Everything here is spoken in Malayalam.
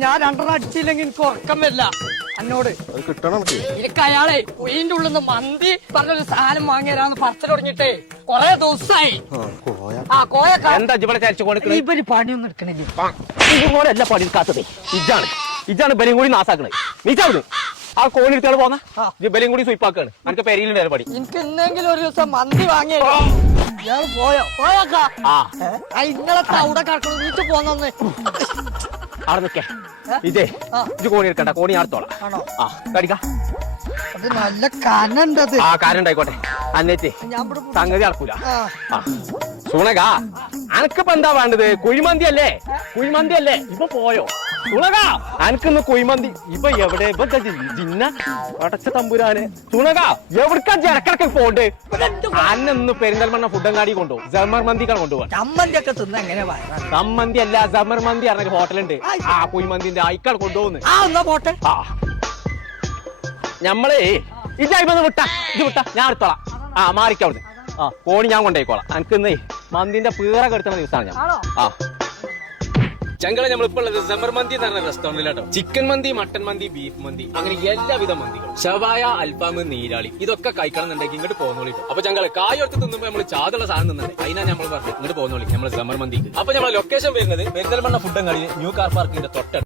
ഞാൻ രണ്ടെണ്ണം അടിച്ചില്ലെങ്കിൽ എനിക്ക് ഉറക്കം വരില്ല എന്നോട്. അത് കിട്ടണം എനിക്ക് അയാളെ ഉയിന്റെ ഉള്ളിൽ നിന്ന് മന്തി പറഞ്ഞൊരു സാധനം വാങ്ങിയരാന്ന് പറച്ചിൽ തുടങ്ങിട്ടേ കൊറേ ദിവസമായി. ആ കോയ എന്താ ഇവിടെ ചരിച്ചു ഇവര് പണിയൊന്നും എടുക്കണില്ല. ഇതുപോലെയല്ല പണി എടുക്കാത്തത്. ഇജാണ് ബലിയും കൂടി നാസാക്കണേ. നീച്ചാവുന്നു ആ കോഴി എടുത്താണ് പോന്ന ബലിയും കൂടി സ്വീപ്പാക്കാണ്. എനിക്ക് പെരിയിലുണ്ടായിരുന്നു പണി. എനിക്ക് എന്തെങ്കിലും ഒരു ദിവസം മന്തി വാങ്ങിയോ ഇയാൾ പോയോക്കാ ഇന്നലത്തെ അവിടെ കിടക്കണം വീട്ടിൽ പോന്നെ അവിടെ നിൽക്കേ. ഇജേ ഇത് കോണി എടുക്കണ്ട, കോണി അടുത്തോളാം. ആ കടിക്കാ. അത് നല്ല കനണ്ടത്. ആ കാര്യം ഉണ്ടായിക്കോട്ടെ. അന്നേറ്റ് സംഗതി നടക്കൂല. ആ സുണക അനക്കിപ്പോ എന്താ വേണ്ടത്? കുഴിമന്തി അല്ലേ? ഇപ്പൊ പോയോ സുണക? അനക്കിന്ന് കുഴിമന്തി ഇപ്പൊ എവിടെ? ഇപ്പൊ ജിന്ന അടച്ച തമ്പുരാന്. സുണക എവിടക്കാ ഇടക്കിടക്ക് പോണ്ട്? അന്നൊന്ന് പെരിന്തൽമണ്ണ ഫുഡങ്ങാടി കൊണ്ടുപോകും. ജമർ മന്തിക്കാണ് കൊണ്ടുപോകാൻ. ചമ്മന്തി ഒക്കെ തിന്ന എങ്ങനെ സമ്മന്തി അല്ല, ജമർ മന്തി പറഞ്ഞൊരു ഹോട്ടലുണ്ട്. ആ കുഴിമന്തിന്റെ അയക്കാൾ കൊണ്ടുപോകുന്നു. പോട്ടെ. ആ ഞമ്മളേ ഇജായിന്ന് വിട്ട ഞാൻ എടുത്തോളാം. ആ മാറിക്കവിടുന്ന്. ആ കോണി ഞാൻ കൊണ്ടുപോയിക്കോളാം. എനിക്കിന്നേ മന്തിന്റെ പീറ കെടുത്തുന്ന ദിവസമാണ് ഞാൻ. ആ ചങ്കളെ നമ്മളിപ്പോൾ ഉള്ളത് ജമർ മന്തി എന്ന് പറഞ്ഞ റെസ്റ്റോറന്റിലാട്ടോ. ചിക്കൻ മന്തി, മട്ടൻ മന്തി, ബീഫ് മന്തി, അങ്ങനെ എല്ലാവിധ മന്തികളും, ഷവായ, അൽഫാം, നീരാളി, ഇതൊക്കെ കഴിക്കണം എന്നുണ്ടെങ്കിൽ ഇങ്ങോട്ട് പോകുന്നോളിട്ടോ. അപ്പൊ ചങ്കളെ കായൊടുത്ത് തിന്നുമ്പോ നമ്മൾ ചാതുള്ള സാധനം തിന്നണ്ടേ? അതിനാ നമ്മൾ പറഞ്ഞു ഇങ്ങോട്ട് പോകുന്നോളി നമ്മൾ ജമർ മന്തിക്ക്. അപ്പൊ നമ്മളെ ലൊക്കേഷൻ വരുന്നത് പെരിന്തൽമണ്ണ ഫുഡങ്ങാടി ന്യൂ കാർ പാർക്കിന്റെ തൊട്ടടുത്ത്.